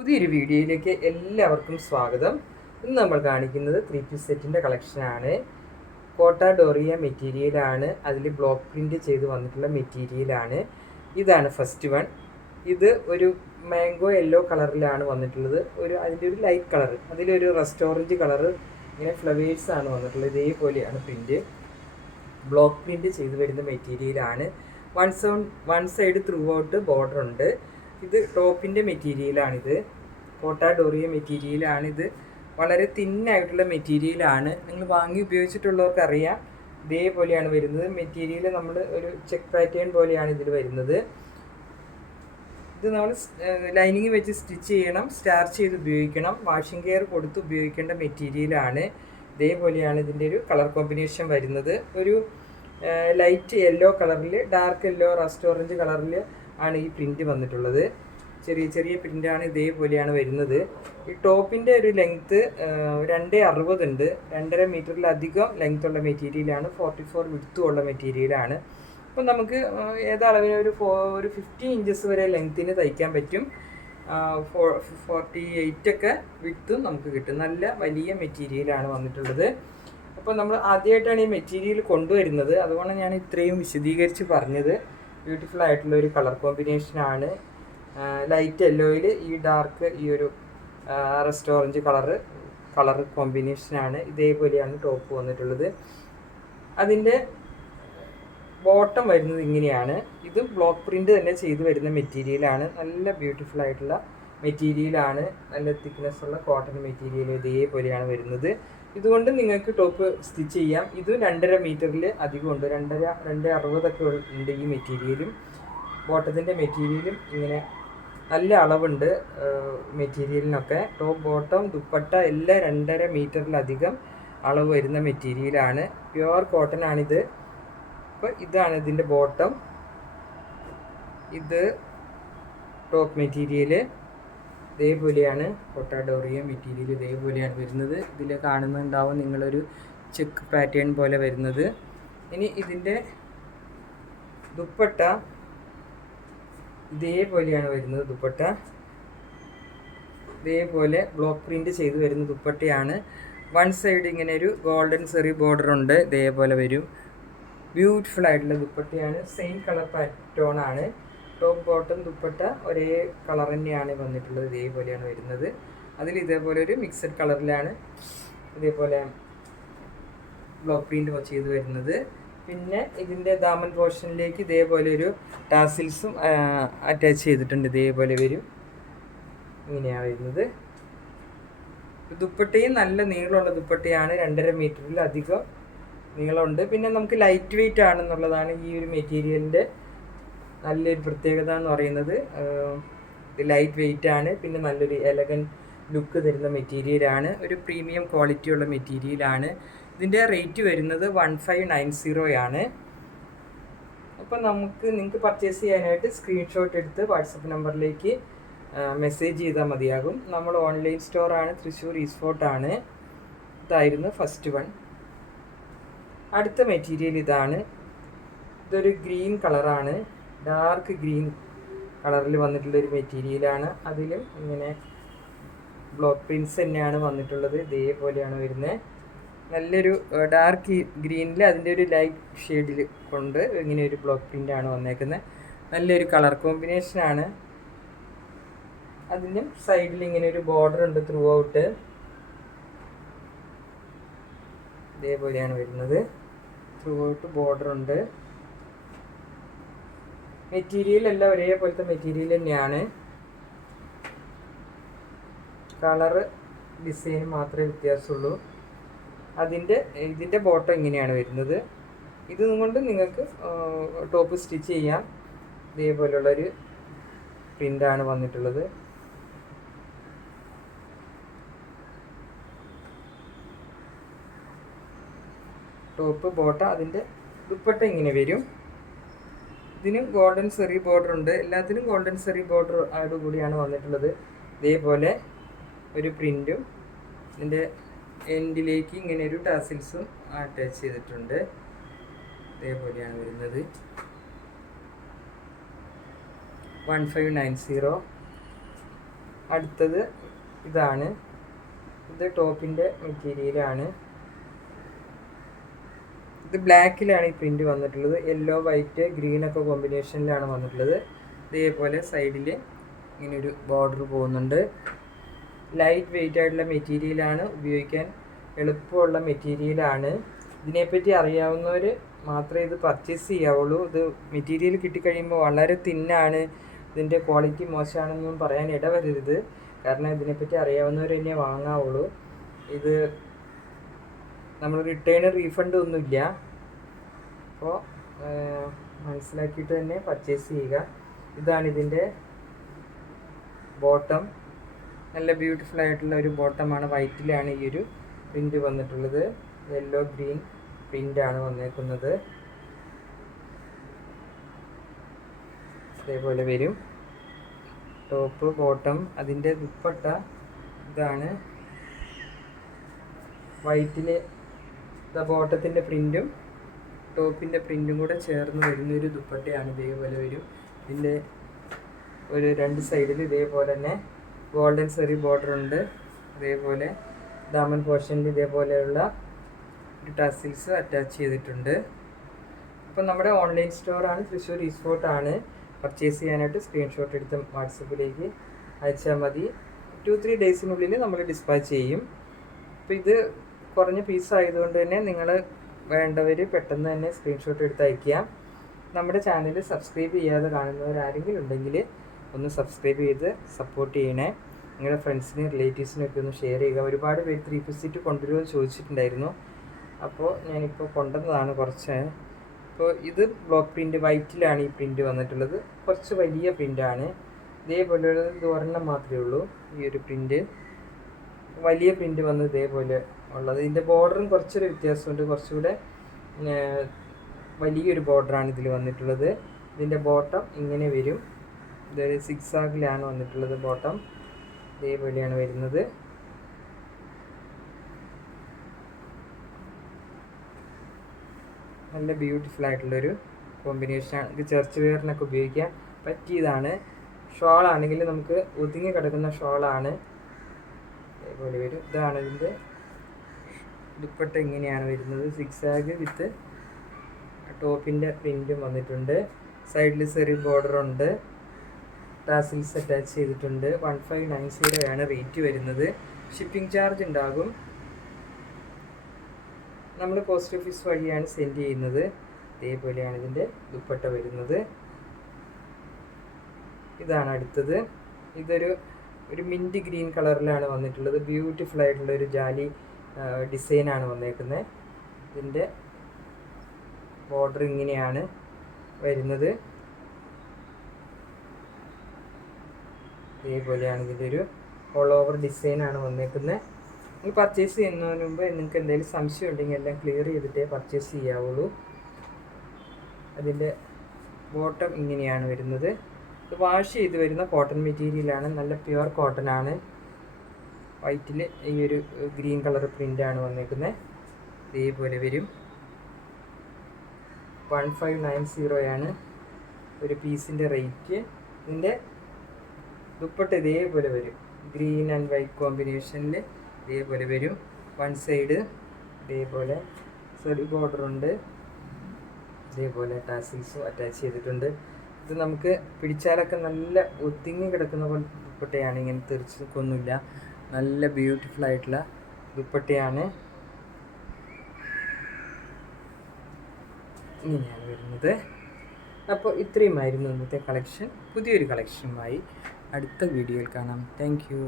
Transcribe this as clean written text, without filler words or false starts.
പുതിയൊരു വീഡിയോയിലേക്ക് എല്ലാവർക്കും സ്വാഗതം. ഇന്ന് നമ്മൾ കാണിക്കുന്നത് 3 പീസ് സെറ്റിൻ്റെ കളക്ഷനാണ്. കോട്ട ഡോറിയ മെറ്റീരിയലാണ്, അതിൽ ബ്ലോക്ക് പ്രിൻ്റ് ചെയ്ത് വന്നിട്ടുള്ള മെറ്റീരിയലാണ്. ഇതാണ് ഫസ്റ്റ് വൺ. ഇത് ഒരു മാംഗോ യെല്ലോ കളറിലാണ് വന്നിട്ടുള്ളത്. അതിൻ്റെ ഒരു ലൈറ്റ് കളർ, അതിലൊരു റെസ്റ്റോറൻറ്റ് കളറ്, ഇങ്ങനെ ഫ്ലവേഴ്സാണ് വന്നിട്ടുള്ളത്. ഇതേപോലെയാണ് പ്രിൻ്റ്. ബ്ലോക്ക് പ്രിൻ്റ് ചെയ്ത് വരുന്ന മെറ്റീരിയലാണ്. One side through out border ഉണ്ട്. ഇത് ടോപ്പിൻ്റെ മെറ്റീരിയലാണിത്. കോട്ട ഡോറിയ മെറ്റീരിയലാണിത്. വളരെ തിന്നായിട്ടുള്ള മെറ്റീരിയലാണ്. നിങ്ങൾ വാങ്ങി ഉപയോഗിച്ചിട്ടുള്ളവർക്ക് അറിയാം. ഇതേപോലെയാണ് വരുന്നത്. മെറ്റീരിയൽ നമ്മൾ ഒരു ചെക്ക് പാറ്റേൺ പോലെയാണ് ഇതിൽ വരുന്നത്. ഇത് നമ്മൾ ലൈനിങ് വെച്ച് സ്റ്റിച്ച് ചെയ്യണം, സ്റ്റാർച്ച് ചെയ്ത് ഉപയോഗിക്കണം. വാഷിംഗ് കെയർ കൊടുത്ത് ഉപയോഗിക്കേണ്ട മെറ്റീരിയലാണ്. ഇതേപോലെയാണ് ഇതിൻ്റെ ഒരു കളർ കോമ്പിനേഷൻ വരുന്നത്. ഒരു ലൈറ്റ് യെല്ലോ കളറിൽ, ഡാർക്ക് യെല്ലോ, റസ്റ്റ് ഓറഞ്ച് കളറിൽ ആണ് ഈ പ്രിൻ്റ് വന്നിട്ടുള്ളത്. ചെറിയ ചെറിയ പ്രിൻ്റാണ്. ഇതേപോലെയാണ് വരുന്നത്. ഈ ടോപ്പിൻ്റെ ഒരു ലെങ്ത്ത് 2.60 ഉണ്ട്. 2.5 മീറ്ററിലധികം ലെങ്ത് ഉള്ള മെറ്റീരിയലാണ്. 44 വിഡ്ത്തും ഉള്ള മെറ്റീരിയലാണ്. അപ്പം നമുക്ക് ഏതളവിന് ഒരു 50 ഇഞ്ചസ് വരെ ലെങ്ത്തിന് തയ്ക്കാൻ പറ്റും. 48 ഒക്കെ വിഡ്ത്തും നമുക്ക് കിട്ടും. നല്ല വലിയ മെറ്റീരിയലാണ് വന്നിട്ടുള്ളത്. അപ്പോൾ നമ്മൾ ആദ്യമായിട്ടാണ് ഈ മെറ്റീരിയൽ കൊണ്ടുവരുന്നത്, അതുകൊണ്ട് ഞാൻ ഇത്രയും വിശദീകരിച്ച് പറഞ്ഞത്. ബ്യൂട്ടിഫുൾ ആയിട്ടുള്ള ഒരു കളർ കോമ്പിനേഷനാണ്. ലൈറ്റ് യെല്ലോയിൽ ഈ ഡാർക്ക്, ഈ ഒരു റസ്റ്റ് ഓറഞ്ച് കളർ കോമ്പിനേഷനാണ്. ഇതേപോലെയാണ് ടോപ്പ് വന്നിട്ടുള്ളത്. അതിൻ്റെ ബോട്ടം വരുന്നത് ഇങ്ങനെയാണ്. ഇത് ബ്ലോക്ക് പ്രിൻ്റ് തന്നെ ചെയ്ത് വരുന്ന മെറ്റീരിയലാണ്. നല്ല ബ്യൂട്ടിഫുൾ ആയിട്ടുള്ള മെറ്റീരിയലാണ്. നല്ല തിക്നെസ് ഉള്ള കോട്ടൺ മെറ്റീരിയൽ ഇതേപോലെയാണ് വരുന്നത്. ഇതുകൊണ്ട് നിങ്ങൾക്ക് ടോപ്പ് സ്റ്റിച്ച് ചെയ്യാം. ഇത് 2.5 മീറ്ററിൽ അധികമുണ്ട്. 2.60 ഉണ്ട് ഈ മെറ്റീരിയലും. ബോട്ടത്തിൻ്റെ മെറ്റീരിയലും ഇങ്ങനെ നല്ല അളവുണ്ട് മെറ്റീരിയലിനൊക്കെ. ടോപ്പ്, ബോട്ടം, ദുപ്പട്ട എല്ലാം 2.5 മീറ്ററിലധികം അളവ് വരുന്ന മെറ്റീരിയലാണ്. പ്യുവർ കോട്ടൺ ആണിത്. അപ്പോൾ ഇതാണ് ഇതിൻ്റെ ബോട്ടം. ഇത് ടോപ്പ് മെറ്റീരിയൽ. ഇതേപോലെയാണ് കോട്ട ഡോറിയ മെറ്റീരിയൽ. ഇതേപോലെയാണ് വരുന്നത്. ഇതിൽ കാണുന്നുണ്ടാവും നിങ്ങളൊരു ചെക്ക് പാറ്റേൺ പോലെ വരുന്നത്. ഇനി ഇതിൻ്റെ ദുപ്പട്ട ഇതേപോലെയാണ് വരുന്നത്. ദുപ്പട്ട ഇതേപോലെ ബ്ലോക്ക് പ്രിൻ്റ് ചെയ്ത് വരുന്ന ദുപ്പട്ടയാണ്. വൺ സൈഡ് ഇങ്ങനെ ഒരു ഗോൾഡൻ സെറി ബോർഡർ ഉണ്ട്. ഇതേപോലെ വരും. ബ്യൂട്ടിഫുൾ ആയിട്ടുള്ള ദുപ്പട്ടയാണ്. സെയിം കളർ പാറ്റേൺ ആണ്. ടോപ്പ്, ബോട്ടം, ദുപ്പട്ട ഒരേ കളർ തന്നെയാണ് വന്നിട്ടുള്ളത്. ഇതേപോലെയാണ് വരുന്നത്. അതിൽ ഇതേപോലെ ഒരു മിക്സഡ് കളറിലാണ് ഇതേപോലെ ബ്ലോക്ക് പ്രിൻ്റ് ചെയ്ത് വരുന്നത്. പിന്നെ ഇതിൻ്റെ ദാമൻ പോർഷനിലേക്ക് ഇതേപോലെ ഒരു ടാസിൽസും അറ്റാച്ച് ചെയ്തിട്ടുണ്ട്. ഇതേപോലെ വരും. ഇങ്ങനെയാണ് വരുന്നത്. ദുപ്പട്ടയും നല്ല നീളമുള്ള ദുപ്പട്ടയാണ്. 2.5 മീറ്ററിലധികം നീളമുണ്ട്. പിന്നെ നമുക്ക് ലൈറ്റ് വെയിറ്റ് ആണെന്നുള്ളതാണ് ഈ ഒരു മെറ്റീരിയലിൻ്റെ നല്ലൊരു പ്രത്യേകത എന്ന് പറയുന്നത്. ഇത് ലൈറ്റ് വെയിറ്റ് ആണ്. പിന്നെ നല്ലൊരു എലഗൻ ലുക്ക് തരുന്ന മെറ്റീരിയലാണ്. ഒരു പ്രീമിയം ക്വാളിറ്റിയുള്ള മെറ്റീരിയലാണ്. ഇതിൻ്റെ റേറ്റ് വരുന്നത് 1590 ആണ്. അപ്പോൾ നിങ്ങൾക്ക് പർച്ചേസ് ചെയ്യാനായിട്ട് സ്ക്രീൻഷോട്ട് എടുത്ത് വാട്സപ്പ് നമ്പറിലേക്ക് മെസ്സേജ് ചെയ്താൽ മതിയാകും. നമ്മൾ ഓൺലൈൻ സ്റ്റോറാണ്, തൃശ്ശൂർ ഈസ്റ്റ് ഫോർട്ടാണ്. ഇതായിരുന്നു ഫസ്റ്റ് വൺ. അടുത്ത മെറ്റീരിയൽ ഇതാണ്. ഇതൊരു ഗ്രീൻ കളറാണ്. ഡാർക്ക് ഗ്രീൻ കളറിൽ വന്നിട്ടുള്ളൊരു മെറ്റീരിയലാണ്. അതിലും ഇങ്ങനെ ബ്ലോക്ക് പ്രിൻസ് തന്നെയാണ് വന്നിട്ടുള്ളത്. ഇതേപോലെയാണ് വരുന്നത്. നല്ലൊരു ഡാർക്ക് ഗ്രീനിൽ അതിൻ്റെ ഒരു ലൈറ്റ് ഷെയ്ഡിൽ കൊണ്ട് ഇങ്ങനെ ഒരു ബ്ലോക്ക് പ്രിൻ്റാണ് വന്നേക്കുന്നത്. നല്ലൊരു കളർ കോമ്പിനേഷനാണ്. അതിൻ്റെ സൈഡിൽ ഇങ്ങനെ ഒരു ബോർഡർ ഉണ്ട് ത്രൂ ഔട്ട്. ഇതേപോലെയാണ് വരുന്നത്. ത്രൂ ഔട്ട് ബോർഡർ ഉണ്ട്. മെറ്റീരിയൽ എല്ലാം ഒരേപോലത്തെ മെറ്റീരിയൽ തന്നെയാണ്. കളറ് ഡിസൈൻ മാത്രമേ വ്യത്യാസമുള്ളൂ. ഇതിൻ്റെ ബോട്ടം ഇങ്ങനെയാണ് വരുന്നത്. ഇതുകൊണ്ട് നിങ്ങൾക്ക് ടോപ്പ് സ്റ്റിച്ച് ചെയ്യാം. ഇതേപോലുള്ളൊരു പ്രിൻ്റാണ് വന്നിട്ടുള്ളത്. ടോപ്പ്, ബോട്ടം, അതിൻ്റെ ദുപ്പട്ട ഇങ്ങനെ വരും. ഇതിനും ഗോൾഡൻ സെറി ബോർഡർ ഉണ്ട്. എല്ലാത്തിനും ഗോൾഡൻ സെറി ബോർഡർ കൂടിയാണ് വന്നിട്ടുള്ളത്. ഇതേപോലെ ഒരു പ്രിൻറ്റും ഇതിൻ്റെ എൻഡിലേക്ക് ഇങ്ങനെ ഒരു ടാസിൽസും അറ്റാച്ച് ചെയ്തിട്ടുണ്ട്. ഇതേപോലെയാണ് വരുന്നത്. 1590. അടുത്തത് ഇതാണ്. ഇത് ടോപ്പിൻ്റെ മെറ്റീരിയലാണ്. ഇത് ബ്ലാക്കിലാണ് ഈ പ്രിൻ്റ് വന്നിട്ടുള്ളത്. യെല്ലോ വൈറ്റ് ഗ്രീനൊക്കെ കോമ്പിനേഷനിലാണ് വന്നിട്ടുള്ളത്. ഇതേപോലെ സൈഡിൽ ഇങ്ങനൊരു ബോർഡർ പോകുന്നുണ്ട്. ലൈറ്റ് വെയിറ്റ് ആയിട്ടുള്ള മെറ്റീരിയലാണ്, ഉപയോഗിക്കാൻ എളുപ്പമുള്ള മെറ്റീരിയലാണ്. ഇതിനെപ്പറ്റി അറിയാവുന്നവർ മാത്രമേ ഇത് പർച്ചേസ് ചെയ്യാവുള്ളൂ. ഇത് മെറ്റീരിയൽ കിട്ടിക്കഴിയുമ്പോൾ വളരെ തിന്നാണ്, ഇതിൻ്റെ ക്വാളിറ്റി മോശമാണെന്നൊന്നും പറയാൻ ഇടവരരുത്. കാരണം ഇതിനെപ്പറ്റി അറിയാവുന്നവർ തന്നെ വാങ്ങാവുള്ളൂ. ഇത് നമ്മൾ റിട്ടേൺ റീഫണ്ട് ഒന്നുമില്ല. അപ്പോൾ മനസ്സിലാക്കിയിട്ട് തന്നെ പർച്ചേസ് ചെയ്യുക. ഇതാണ് ഇതിൻ്റെ ബോട്ടം. നല്ല ബ്യൂട്ടിഫുൾ ആയിട്ടുള്ള ഒരു ബോട്ടമാണ്. വൈറ്റിലാണ് ഈ ഒരു പ്രിൻ്റ് വന്നിട്ടുള്ളത്. യെല്ലോ ഗ്രീൻ പ്രിൻ്റാണ് വന്നേക്കുന്നത്. അതേപോലെ വരും ടോപ്പ് ബോട്ടം. അതിൻ്റെ ദുപ്പട്ട ഇതാണ്. വൈറ്റിൽ ബോട്ടത്തിൻ്റെ പ്രിൻറ്റും ടോപ്പിൻ്റെ പ്രിൻറ്റും കൂടെ ചേർന്ന് വരുന്നൊരു ദുപ്പട്ടയാണ്. ഇതേപോലെ വരും. ഇതിൻ്റെ ഒരു രണ്ട് സൈഡിൽ ഇതേപോലെ തന്നെ ഗോൾഡൻ സെറി ബോർഡർ ഉണ്ട്. അതേപോലെ ദാമൻ പോർഷനിൽ ഇതേപോലെയുള്ള ഒരു ടസിൽസ് അറ്റാച്ച് ചെയ്തിട്ടുണ്ട്. അപ്പം നമ്മുടെ ഓൺലൈൻ സ്റ്റോറാണ്, തൃശ്ശൂർ ഈസ്പോർട്ടാണ്. പർച്ചേസ് ചെയ്യാനായിട്ട് സ്ക്രീൻഷോട്ട് എടുത്ത് വാട്സപ്പിലേക്ക് അയച്ചാൽ മതി. 2-3 ഡേയ്സിനുള്ളിൽ നമ്മൾ ഡിസ്പാച്ച് ചെയ്യും. അപ്പോൾ ഇത് കുറഞ്ഞ പീസ് ആയതുകൊണ്ട് തന്നെ നിങ്ങൾ വേണ്ടവർ പെട്ടെന്ന് തന്നെ സ്ക്രീൻഷോട്ട് എടുത്ത് അയക്കുക. നമ്മുടെ ചാനൽ സബ്സ്ക്രൈബ് ചെയ്യാതെ കാണുന്നവരാരെങ്കിലും ഉണ്ടെങ്കിൽ ഒന്ന് സബ്സ്ക്രൈബ് ചെയ്ത് സപ്പോർട്ട് ചെയ്യണേ. നിങ്ങളുടെ ഫ്രണ്ട്സിനും റിലേറ്റീവ്സിനൊക്കെ ഒന്ന് ഷെയർ ചെയ്യുക. ഒരുപാട് പേര് 3 പീസ് സെറ്റ് കൊണ്ടുവരുമെന്ന് ചോദിച്ചിട്ടുണ്ടായിരുന്നു. അപ്പോൾ ഞാനിപ്പോൾ കൊണ്ടുവന്നതാണ് കുറച്ച്. അപ്പോൾ ഇത് ബ്ലോക്ക് പ്രിൻ്റ് വൈറ്റിലാണ് ഈ പ്രിൻ്റ് വന്നിട്ടുള്ളത്. കുറച്ച് വലിയ പ്രിൻ്റാണ്. ഇതേപോലെ ഇത് ഒരെണ്ണം മാത്രമേ ഉള്ളൂ ഈ ഒരു പ്രിൻ്റ്. വലിയ പ്രിൻ്റ് വന്ന് ഇതേപോലെ ഉള്ളത്. ഇതിൻ്റെ ബോർഡറും കുറച്ചൊരു വ്യത്യാസമുണ്ട്. കുറച്ചുകൂടെ വലിയൊരു ബോർഡറാണ് ഇതിൽ വന്നിട്ടുള്ളത്. ഇതിൻ്റെ ബോട്ടം ഇങ്ങനെ വരും. ഇതൊരു 6 ആഗിലാണ് വന്നിട്ടുള്ളത്. ബോട്ടം ഇതേപോലെയാണ് വരുന്നത്. നല്ല ബ്യൂട്ടിഫുൾ ആയിട്ടുള്ളൊരു കോമ്പിനേഷനാണ്. ഇത് ചർച്ച് വെയറിനൊക്കെ ഉപയോഗിക്കാൻ പറ്റിയതാണ്. ഷോളാണെങ്കിൽ നമുക്ക് ഒതുങ്ങി കിടക്കുന്ന ഷോളാണ്. അതേപോലെ വരും. ഇതാണ് ഇതിൻ്റെ ദുപ്പട്ട. ഇങ്ങനെയാണ് വരുന്നത്. 6 ആഗ് വിത്ത് ടോപ്പിൻ്റെ പ്രിൻറ്റും വന്നിട്ടുണ്ട്. സൈഡിൽ സെറി ബോർഡറുണ്ട്. ടാസിൽസ് അറ്റാച്ച് ചെയ്തിട്ടുണ്ട്. 1590 ആണ് റേറ്റ് വരുന്നത്. ഷിപ്പിംഗ് ചാർജ് ഉണ്ടാകും. നമ്മൾ പോസ്റ്റ് ഓഫീസ് വഴിയാണ് സെൻഡ് ചെയ്യുന്നത്. ഇതേപോലെയാണ് ഇതിൻ്റെ ദുപ്പട്ട വരുന്നത്. ഇതാണ് അടുത്തത്. ഇതൊരു മിൻറ്റ് ഗ്രീൻ കളറിലാണ് വന്നിട്ടുള്ളത്. ബ്യൂട്ടിഫുൾ ആയിട്ടുള്ള ഒരു ജാലി ഡിസൈനാണ് വന്നേക്കുന്നത്. ഇതിൻ്റെ ബോർഡർ ഇങ്ങനെയാണ് വരുന്നത്. ഇതേപോലെയാണ് ഇതിൻ്റെ ഒരു ഓൾ ഓവർ ഡിസൈനാണ് വന്നേക്കുന്നത്. നിങ്ങൾ പർച്ചേസ് ചെയ്യുന്നതിന് മുമ്പ് നിങ്ങൾക്ക് എന്തെങ്കിലും സംശയം ഉണ്ടെങ്കിൽ എല്ലാം ക്ലിയർ ചെയ്തിട്ടേ പർച്ചേസ് ചെയ്യാവുള്ളൂ. അതിൻ്റെ ബോട്ടം ഇങ്ങനെയാണ് വരുന്നത്. ഇത് വാഷ് ചെയ്ത് വരുന്ന കോട്ടൺ മെറ്റീരിയലാണ്. നല്ല പ്യുവർ കോട്ടൺ ആണ്. വൈറ്റിൽ ഈ ഒരു ഗ്രീൻ കളർ പ്രിൻ്റാണ് വന്നേക്കുന്നത്. ഇതേപോലെ വരും. 1590 ആണ് ഒരു പീസിൻ്റെ റേറ്റ്. ഇതിൻ്റെ ദുപ്പട്ട ഇതേപോലെ വരും. ഗ്രീൻ ആൻഡ് വൈറ്റ് കോമ്പിനേഷനിൽ ഇതേപോലെ വരും. വൺ സൈഡ് ഇതേപോലെ സെറി ബോർഡറുണ്ട്. ഇതേപോലെ ടാസിൽസും അറ്റാച്ച് ചെയ്തിട്ടുണ്ട്. ഇത് നമുക്ക് പിടിച്ചാലൊക്കെ നല്ല ഒതുങ്ങി കിടക്കുന്ന പോലെ ദുപ്പട്ടയാണ്. ഇങ്ങനെ തെറിച്ച് നിൽക്കൊന്നുമില്ല. നല്ല ബ്യൂട്ടിഫുൾ ആയിട്ടുള്ള ദുപ്പട്ടയാണ്. ഇങ്ങനെയാണ് വരുന്നത്. അപ്പോൾ ഇത്രയുമായിരുന്നു ഇന്നത്തെ കളക്ഷൻ. പുതിയൊരു കളക്ഷനുമായി അടുത്ത വീഡിയോയിൽ കാണാം. Thank you.